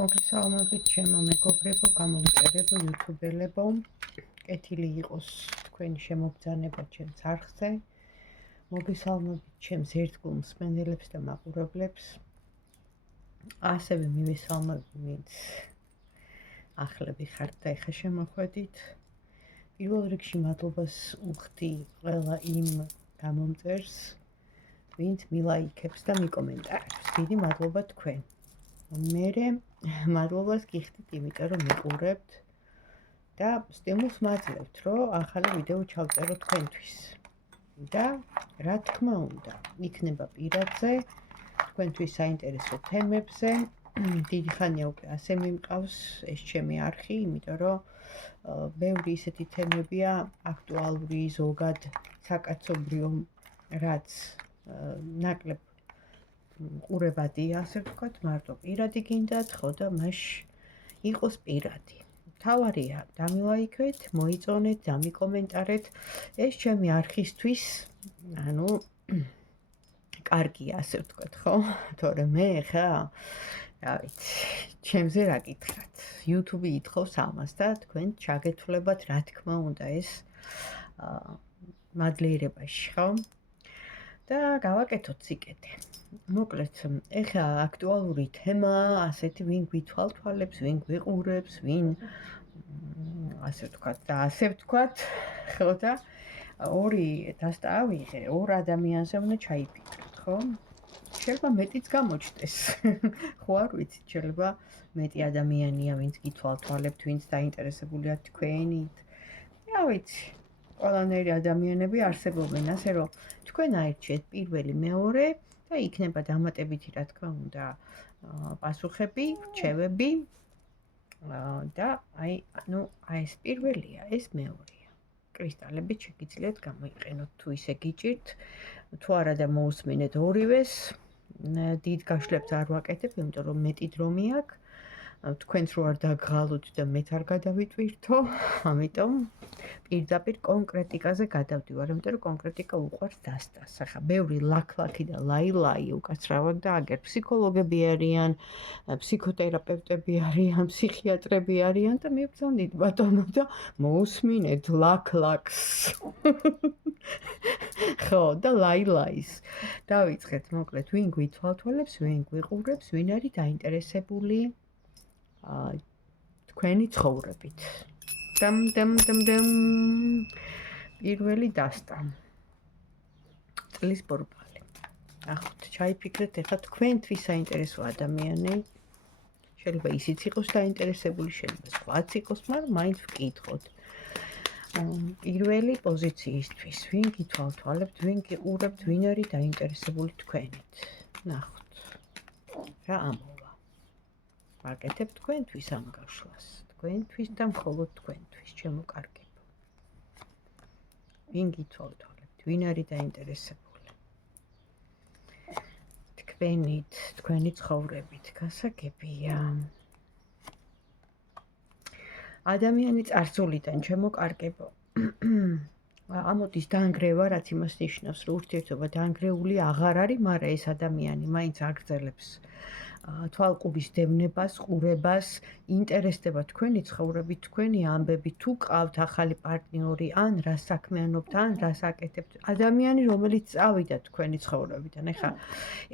მოგესალმებით ჩემო მეგობრებო, გამომწერებო, იუთუბელებო. კეთილი იყოს თქვენი შემოგზანება ჩემს არხზე. მოგესალმებით ჩემს ერთგულ მსმენელებს და მაყურებლებს. ასევე მივესალმები ვინც ახლები ხართ და ეხა შემოხვედით. პირველ რიგში მადლობას უხდი ყველა იმ გამომწერს, ვინც მილაიქებს და მიკომენტარებს. დიდი მადლობა თქვენ. მერე მადლობას გიხდით იმიტომ რომ მიყურებთ და სტიმულს მაძლევთ რომ ახალი ვიდეო ჩავწერო თქვენთვის და რა თქმა უნდა იქნება პირადზე თქვენთვის საინტერესო თემებზე. დიდი ხანია უკვე ასე მიმყავს ეს ჩემი არხი, იმიტომ რომ ბევრი ისეთი თემებია აქტუალური ზოგად საკაცობრიო, რაც ნაკლებ ყურებადია, ასე ვთქვათ, მარტო პირადი გინდათ, ხო და მას იყოს პირადი. თავარია, დამილაიქეთ, მოიწონეთ, დამიკომენტარეთ. ეს ჩემი არხისთვის, ანუ კარგია, ასე ვთქვათ, ხო? თორე მე ხა, რა ვიცი, ჩემზე რა გითხრათ. YouTube ითხოვს ამას და თქვენ ჩაგეთვლებათ, რა თქმა უნდა, ეს მადლიერებაში, ხო? და გავაკეთოთ სიკეთე. მოკლედ, ეხლა აქტუალური თემა, ასეთი ვინ გვითვალთვალებს, ვინ გვიყურებს, ვინ ასე ვთქვათ და ასე ვთქვათ, ხო და ორი დასტავიღე, ორ ადამიანზე უნდა ჩაიფიქროთ, ხო? შეიძლება მეტიც გამოჩნდეს. ხო არ ვიცი, შეიძლება მეტი ადამიანია, ვინც გითვალთვალებთ, ვინც დაინტერესებულია თქვენით. რა ვიცი, ყველანაირი ადამიანები არსებობენ, ასე რომ თქვენ აირჩიეთ პირველი, მეორე და იქნება დამატებითი, რა თქმა უნდა, პასუხები, რჩევები და ეს პირველია, ეს მეორეა. კრისტალებით შეგიძლიათ გამოიყენოთ თუ ისე გიჭირთ, თუ არა და მოусმინეთ ორივეს. დიდ გაშლებს არ ვაკეთებ, იმიტომ რომ მეტი დრო მიაქვს. თქვენც რო არ დაგღალოთ და მეც არ გადავიტვირთო, ამიტომ პირდაპირ კონკრეტიკაზე გადავდივარ, იმიტომ რომ კონკრეტიკა უყვარს დასტას. ახლა ბევრი ლაქ-ლაქი და ლაი-ლაი უკაცრავად და აგერ ფსიქოლოგები არიან, ფსიქოთერაპევტები არიან, ფსიქიატრები არიან და მივბრძანდით ბატონო და მოусმინეთ ლაქ-ლაქს. ხო, და ლაი-ლაის. დავიწყეთ, მოკლედ, ვინ გვითვალთვალებს, ვინ გვიყურებს, ვინ არის დაინტერესებული თქვენი ცხოვრებით. პირველი დასტა. წლის ბორბალი. ახოთ, ჩაიფიქრეთ ეხლა თქვენთვის საინტერესო ადამიანი. შეიძლება ისიც იყოს დაინტერესებული, შეიძლება სხვაც იყოს, მაგრამ მაინც ვკითხოთ. პირველი პოზიციისთვის, ვინ გითვალთვალებთ, ვინ გიყურებთ, ვინ არის დაინტერესებული თქვენით. ნახოთ. რა ამოვა. ვაკეთებ თქვენთვის ამ გაშლას, თქვენთვის და მხოლოდ თქვენთვის, ჩემო კარგებო. ვინ გითვალთვალებთ, ვინ არის დაინტერესებული თქვენით, თქვენი ცხოვრებით, გასაგებია. ადამიანი წარსულიდან, ჩემო კარგებო. ამოდის დაანგრევა, რაც იმას ნიშნავს, რომ ურთიერთობა დაანგრეული აღარ არის, მაგრამ ეს ადამიანი მაინც აგრძელებს თვალყურის დევნებას, ყურებას, ინტერესდება თქვენი ცხოვრებით, თქვენი ამბები, თუ ყავთ ახალი პარტნიორი, ან რა საქმიანობთ, ან რას აკეთებთ. ადამიანი, რომელიც წავიდა თქვენი ცხოვრებიდან. ეხლა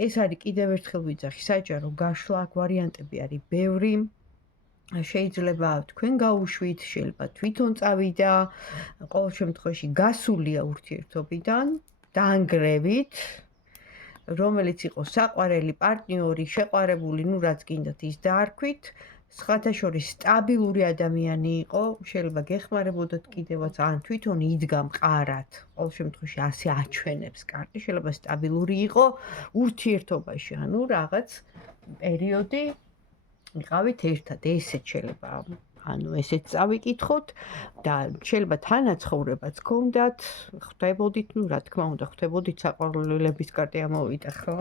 ეს არის კიდევ ერთხელ ვიძახი, საჯარო გაშლა, აქ ვარიანტები არის ბევრი. შეიძლება თქვენ გაუშვით, შეიძლება თვითონ წავიდა, ყოველ შემთხვევაში გასულია ურთიერთობიდან, დაანგრევით, რომელიც იყოს საყვარელი პარტნიორი, შეყვარებული, რაც გინდათ ის დაარქვით, სხვათა შორის სტაბილური ადამიანი იყო, შეიძლება გეხმარებოდათ კიდევაც, ან თვითონ იდგა მყარად, ყოველ შემთხვევაში ასე აჩვენებს კარტი, შეიძლება სტაბილური იყო ურთიერთობაში, ანუ რაღაც პერიოდი იყავით ერთად, ესეც შეიძლება, ანუ ესეც წავიკითხოთ და შეიძლება თანაცხოვრებაც გქონდათ, ხვდებოდით, რა თქმა უნდა, ხვდებოდით, საყვარლების კარტი ამოვიდა, ხო?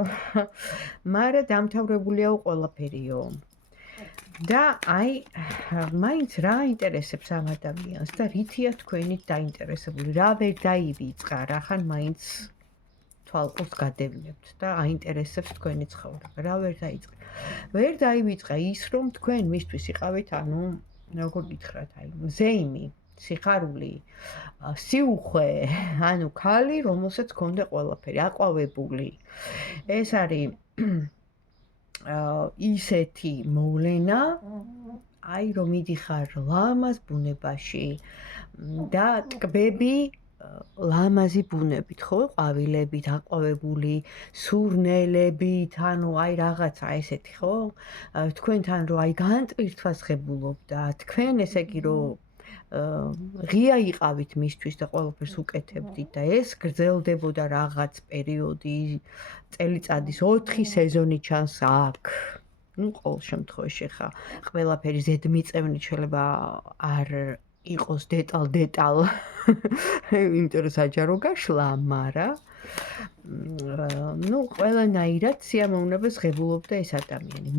მაგრამ დამთავრებულია ყველაფერიო. და მაინც რა ინტერესებს ამ ადამიანს და რითია თქვენით დაინტერესებული, რა ვერ დაივიწყა, რახან მაინც თვალყურს გადევნებთ და აინტერესებს თქვენი ცხოვრება. რა ვერ დაიწყე? ვერ დაივიწყე ის, რომ თქვენ მისთვის იყავით, ანუ როგორ გითხრათ, აი, მზეიმი, სიხარული, სიუხვე, ანუ ქალი, რომელსაც ჰქონდა ყველაფერი, აყვავებული. ეს არის ისეთი მოვლენა, აი რომ მიდიხარ ლამაზ ბუნებაში და ტკბები ლამაზი ბუნებით, ხო, ყვავილებით, აყვავებული, სურნელებით, ანუ აი რაღაცა ესეთი, ხო? თქვენთან რომ აი განტვირთვასღებულობდა, თქვენ ესე იგი რომ ღია იყავით მისთვის და ყველაფერს უკეთებდით და ეს გრძელდებოდა რაღაც პერიოდი, წელიწადის 4 სეზონი ჩანს აქ. ну, ყოველ შემთხვევაში ხა ყველაფერი ზედმიწევნით შეიძლება არ იყოს დეტალ იმიტომ რომ საჯარო გაშლა, მაგრამ ну, ყველანაირად სიამოვნებას ღებულობდა ეს ადამიანი.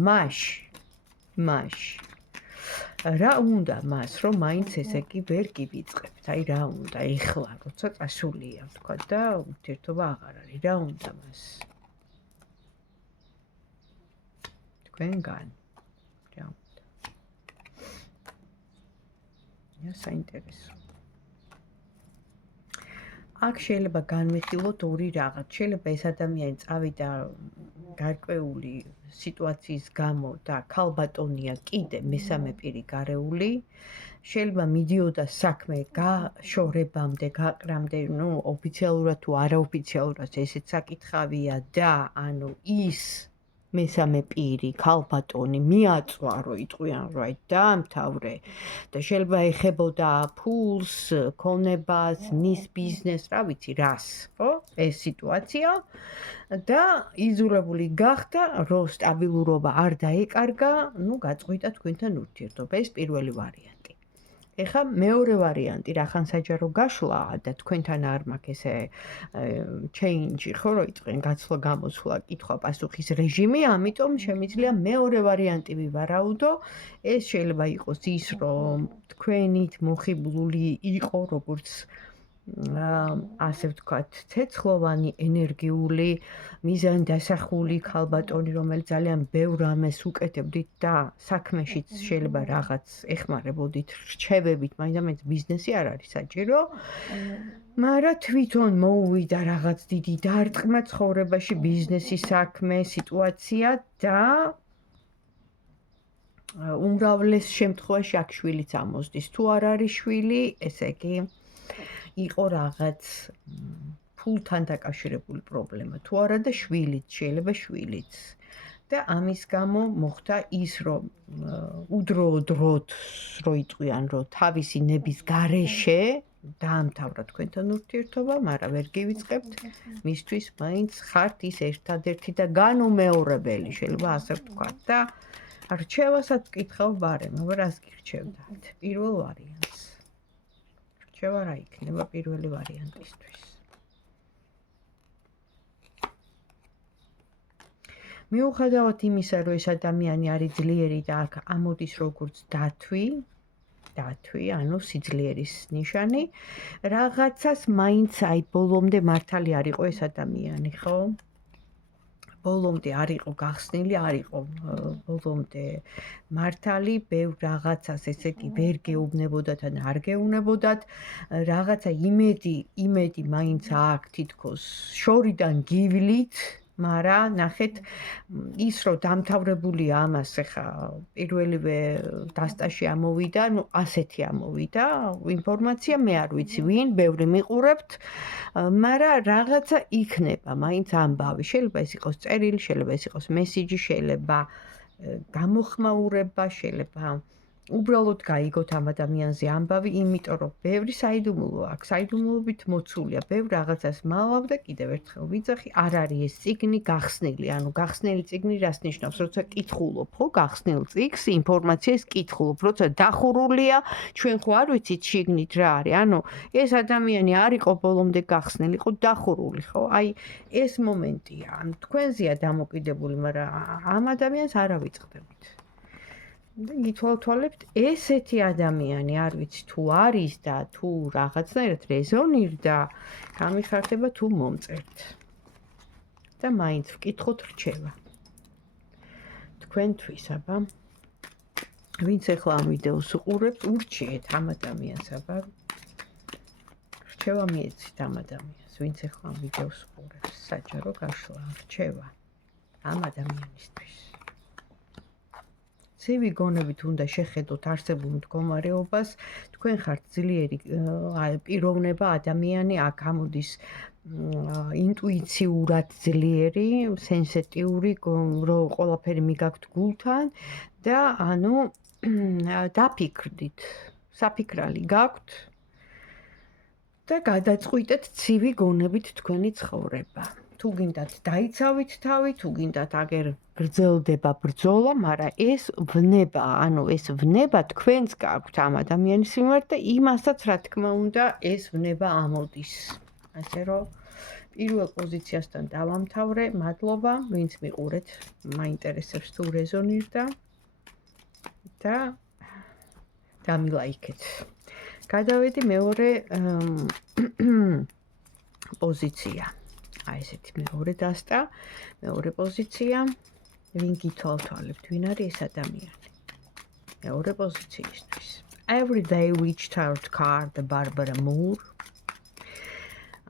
მაშ რა უნდა მას, რომ მაინც ესე კი ვერ გივიწყებთ? აი რა უნდა ეხლა, როცა წასულია, თქვა და ურთიერთობა აღარ არის. რა უნდა მას? თქვენგან. რა უნდა? საინტერესო. აქ შეიძლება განვიხილოთ ორი რაღაც. შეიძლება ეს ადამიანი წავიდა გარკვეული სიტუაციის გამო და ქალბატონია კიდე მესამე პირი გარეული. შეიძლება მიდიოდა საქმე გაშორებამდე, გაყრამდე, ну, ოფიციალურად თუ არაოფიციალურად ესეც საკითხავია და ანუ ის მესამე პირი, ქალბატონი მიაწვა, რომ იტყვიან, რომ აი დაამთავრე და შეიძლება ეხებოდა ფულს, ქონებას, მის ბიზნესს, რა ვიცი, რას, ხო? ეს სიტუაცია და იძულებული გახდა, რომ სტაბილურობა არ დაეკარგა, ну, გაწყვიტა თქვენთან ურთიერთობა. ეს პირველი ვარიანტი. ეხლა მეორე ვარიანტი, რახან საჯარო გაშლა და თქვენთან არ მაქვს ესე change, ხო, რომ იწყენ გაცვლა, გამოცვლა, კითხვა, პასუხის რეჟიმი, ამიტომ შემიძლია მეორე ვარიანტი ვივარაუდო. ეს შეიძლება იყოს ის, რომ თქვენით მოხიბლული იყო როგორც ასე ვთქვათ, ცეცხლოვანი, ენერგიული, მიზანდასახული ქალბატონი, რომელიც ძალიან ბევრ რამეს უკეთებდით და საქმეშიც შეიძლება რაღაც ეხმარებოდით რჩევებით, მაინც ბიზნესი არ არის საჭირო. მაგრამ თვითონ მოუვიდა რაღაც დიდი დარტყმა ცხოვრებაში, ბიზნესი, საქმე, სიტუაცია და უმრავლეს შემთხვევაში აქ შვილიც ამოსდის. თუ არ არის შვილი, ესე იგი იყო რაღაც ფულთან დაკავშირებული პრობლემა. თუ არა და შვილიც, შეიძლება შვილიც. და ამის გამო მოხდა ის, რომ უდროოდ რო იტყვიან, რომ თავისი ნების გარეშე დაამთავრა თქვენთან ურთიერთობა, მაგრამ ვერ გივიწყებთ, მისთვის მაინც ხართ ის ერთადერთი და განუმეორებელი, შეიძლება ასე ვთქვათ და რჩევასაც ვკითხავ ბარემ, მაგრამ რას გირჩევდათ? პირველ ვარიანტს. რჩევა რა იქნება პირველი ვარიანტისთვის? მიუხედავად იმისა, რომ ეს ადამიანი არის ძლიერი და აქ ამოდის როგორც დათვი, ანუ სიძლიერის ნიშანი, რაღაცას მაინც აი ბოლომდე მართალი არ იყო ეს ადამიანი, ხო? ბოლომდე არ იყო გახსნილი, არ იყო ბოლომდე მართალი, ბევრ რაღაცას ესე იგი ვერ გეუბნებოდათ ან არ გეუბნებოდათ, რაღაცა იმედი მაინც აქვს თითქოს შორიდან გივლით, მაგრამ ნახეთ ის რომ დამთავრებულია ამას ახლა პირველივე დასტაში ამოვიდა, ну ასეთი ამოვიდა ინფორმაცია, მე არ ვიცი ვინ, ბევრი მიყურებთ, მაგრამ რაღაცა იქნება, მაინც ამბავი, შეიძლება ეს იყოს წერილი, შეიძლება ეს იყოს მესიჯი, შეიძლება გამოხმაურება, შეიძლება უბრალოდ გაიგოთ ამ ადამიანზე ამბავი, იმიტომ რომ ბევრი საიდუმლო აქვს, საიდუმლოებით მოცულია, ბევრ რაღაცას მალავ და კიდევ ერთხელ ვიძახი, არ არის ეს წიგნი გახსნილი, ანუ გახსნილი წიგნი რას ნიშნავს, როცა კითხულობ, ხო, გახსნილ წიგნს, ინფორმაციას კითხულობ, როცა დახურულია, ჩვენ ხო არ ვიცით შიგნით რა არის, ანუ ეს ადამიანი არ იყო ბოლომდე გახსნილი, იყო დახურული, ხო, აი ეს მომენტია, ანუ თქვენზეა დამოკიდებული, მაგრამ ამ ადამიანს არ ავიწყდებით. და გითვალთვალებთ, ესეთი ადამიანი არ ვიცი თუ არის და თუ რაღაცნაირად რეზონირდა, გამიხარდება თუ მომწერთ. და მაინც ვკითხოთ რჩევა. თქვენთვის აბა ვინც ახლა ამ ვიდეოს უყურებთ, ურჩიეთ ამ ადამიანს აბა. რჩევა მიეცით ამ ადამიანს, ვინც ახლა ამ ვიდეოს უყურებს, საჯარო გაშლა რჩევა ამ ადამიანისთვის. ცივი გონებით უნდა შეხედოთ არსებულ მდგომარეობას, თქვენ ხართ ძლიერი პიროვნება, ადამიანი, აქ ამოდის ინტუიციურად ძლიერი, სენსიტიური, რომ ყველაფერი მიგაქვთ გულთან და ანუ დაფიქრდით, საფიქრალი გაქვთ და გადაწყვიტეთ ცივი გონებით თქვენი ცხოვრება. თუ გინდათ დაიცავით თავი, თუ გინდათ აგერ გრძელდება ბრძოლა, მაგრამ ეს ვნება, ანუ ეს ვნება თქვენს გაქვთ ამ ადამიანის მიმართ და იმასაც რა თქმა უნდა ეს ვნება ამოდის. ასე რომ პირველ პოზიციასთან დავამთავრე, მადლობა, ვინც მიყურეთ, მაინტერესებს თუ რეზონირდა და დამილაიქეთ. გადავედი მეორე პოზიცია. აი ესეთი მეორე დასტა, მეორე პოზიცია, ვინ გითვალთვალებთ, ვინ არის ეს ადამიანი. მეორე პოზიციისთვის. Every day we start card Barbara Moore.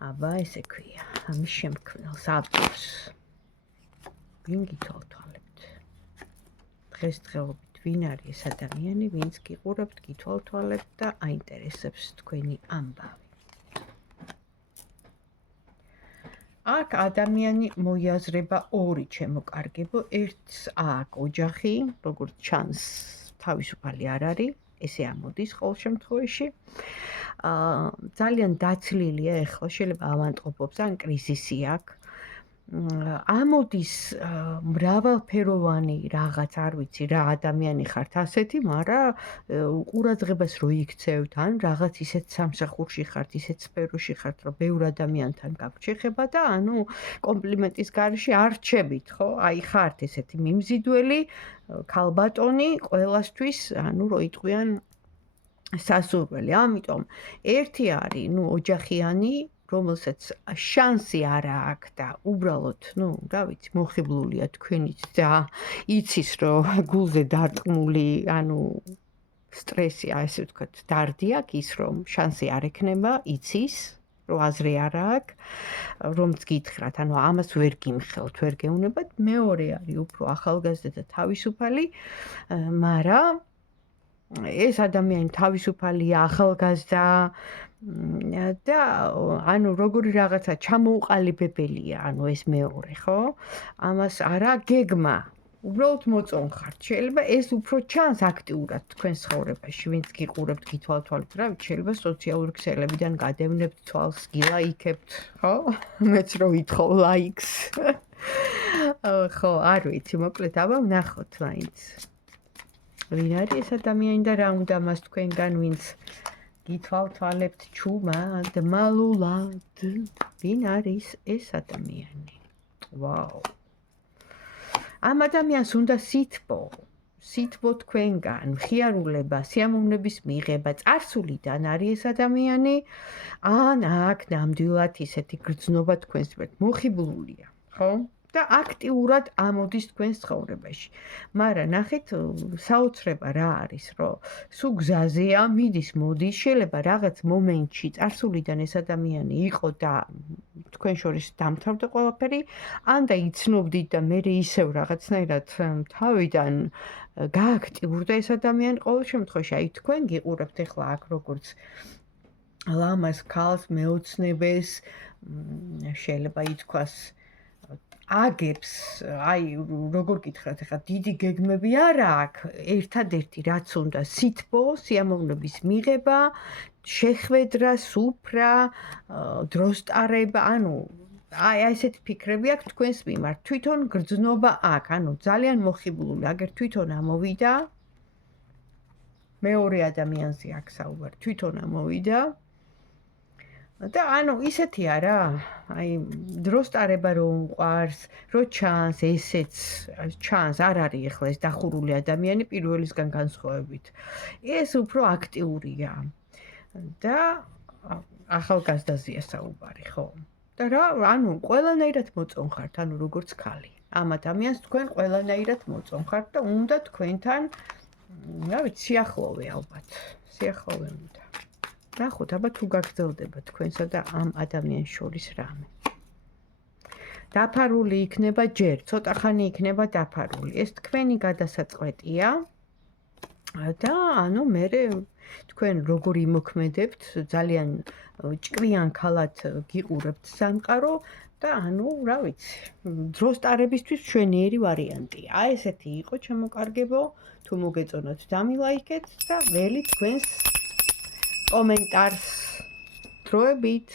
აბა ესე ქვია, ამის შემქმნელს ავტორს. ვინ გითვალთვალებთ. დღესდღეობით ვინ არის ეს ადამიანი, ვინც გიყურებთ, გითვალთვალებთ და აინტერესებს თქვენი ამბავი. აქ ადამიანი მოიაზრება ორი ჩემოკარგებო, ერთს აქ ოჯახი, როგორც ჩანს, თავისუფალი არ არის, ესე ამოდის ყოველ შემთხვევაში. ძალიან დაცლილია ეხლა, შეიძლება ავანტყოფობს, ან კრიზისი აქვს. ამოდის მრავალფეროვანი რაღაც, არ ვიცი რა ადამიანი ხართ ასეთი, მაგრამ ყურადღებას რო იქცევთ, ან რაღაც ისეთ სამსახურში ხართ, ისეთ სფეროში ხართ, რომ ბევრ ადამიანთან გაქვთ შეხება და ანუ კომპლიმენტის გარეშე არ რჩებით, ხო? აი ხართ ესეთი მიმზიდველი, ქალბატონი ყველასთვის, ანუ რო იტყვიან სასურველი. ამიტომ ერთი არის, ოჯახიანი, რომელსაც შანსი არ აქვს და უბრალოდ, რა ვიცი, მოხიბლულია თქვენით და იცის, რომ გულზე დარწმული, ანუ სტრესი, ასე ვთქვათ, დარდი აქვს ის, რომ შანსი არ ექნება, იცის, რომ აზრი არ აქვს, რომც გითხრათ, ანუ ამას ვერ გიმხელთ, ვერ გეუნებათ. მეორე არის უფრო ახალგაზრდა და თავისუფალი, მაგრამ ეს ადამიანი თავისუფალია, ახალგაზრდა და ანუ როგორი რაღაცა ჩამოუყალიბებელია, ანუ ეს მეორე, ხო? ამას არა გეგმა, უბრალოდ მოწონხართ. შეიძლება ეს უფრო ჩანს აქტიურად თქვენს ცხოვრებაში, ვინც გიყურებთ, გითვალთვალებთ, რა ვიცი, შეიძლება სოციალური ქსელებიდან გადევნებთ თვალს, გილაიქებთ, ხო? მეც რო ვითხოვ ლაიქს. ხო, არ ვიცი, მოკლედ, აბა ვნახოთ მაინც. ვინ არის ეს ადამიანი და რა უნდა მას თქვენგან, ვინც გითვალთვალებთ ჩუმად, მალულად, ვინ არის ეს ადამიანი? ვაუ. ამ ადამიანს უნდა სითბო თქვენგან, ხიარულება, სიამოვნების მიღება, წარსულიდან არის ეს ადამიანი, ან აქ ნამდვილად ისეთი გრძნობა თქვენს მიმართ, მოხიბლულია, ხო? და აქტიურად ამოდის თქვენს ცხოვრებაში. მაგრამ ნახეთ, საოცრება რა არის, რომ სულ გზაზეა, მიდის, მოდის, შეიძლება რაღაც მომენტში წარსულიდან ეს ადამიანი იყო და თქვენ შორის დამთავრდა ყველაფერი, ან და იცნობდით და მე ისევ რაღაცნაირად თავიდან გააქტიურდა ეს ადამიანი. ყოველ შემთხვევაში, აი თქვენ გიყურებთ ახლა აქ როგორც ლამას, ქალს, მეოცნებეს, შეიძლება ითქვას აგებს, აი როგორ გითხრათ, ახლა დიდი გეგმები არა აქვს, ერთადერთი რაც უნდა სითბო, სიამოვნების მიღება, შეხვედრა, სუფრა, დროსტარება, ანუ აი ესეთი ფიქრები აქვს თქვენს მიმართ, თვითონ გრძნობა აქვს, ანუ ძალიან მოხიბლული, აგერ თვითონ ამოვიდა, მეორე ადამიანზე აქ საუბარი, თვითონ ამოვიდა და ანუ ისეთია რა, აი დროსტარება რომ უყვარს, რო ჩანს, ესეც ჩანს, არ არის ახლა ეს დახურული ადამიანი პირველისგან განსხვავებით. ეს უფრო აქტიურია და ახალგაზრდაზეა საუბარი, ხო? და რა, ანუ ყველანაირად მოწონხართ, ანუ როგორც ქალი. ამ ადამიანს თქვენ ყველანაირად მოწონხართ და უნდა თქვენთან, რა ვიცი, სიახლოვე ალბათ. სიახლოვე უნდა. ნახოთ, აბა თუ გაგრძელდება თქვენსა და ამ ადამიანს შორის რამე. დაფარული იქნება ჯერ, ცოტა ხანი იქნება დაფარული. ეს თქვენი გადასაწყვეტია. და ანუ მერე თქვენ როგორ იმოქმედებთ, ძალიან ჭკვიან ქალად გიყურებთ სამყარო და ანუ რა ვიცი, დროს ტარებისთვის ჩვენიერი ვარიანტია. აი ესეთი იყო ჩემო კარგებო, თუ მოგეწონათ დამილაიქეთ და ველი თქვენს კომენტარს დროებით.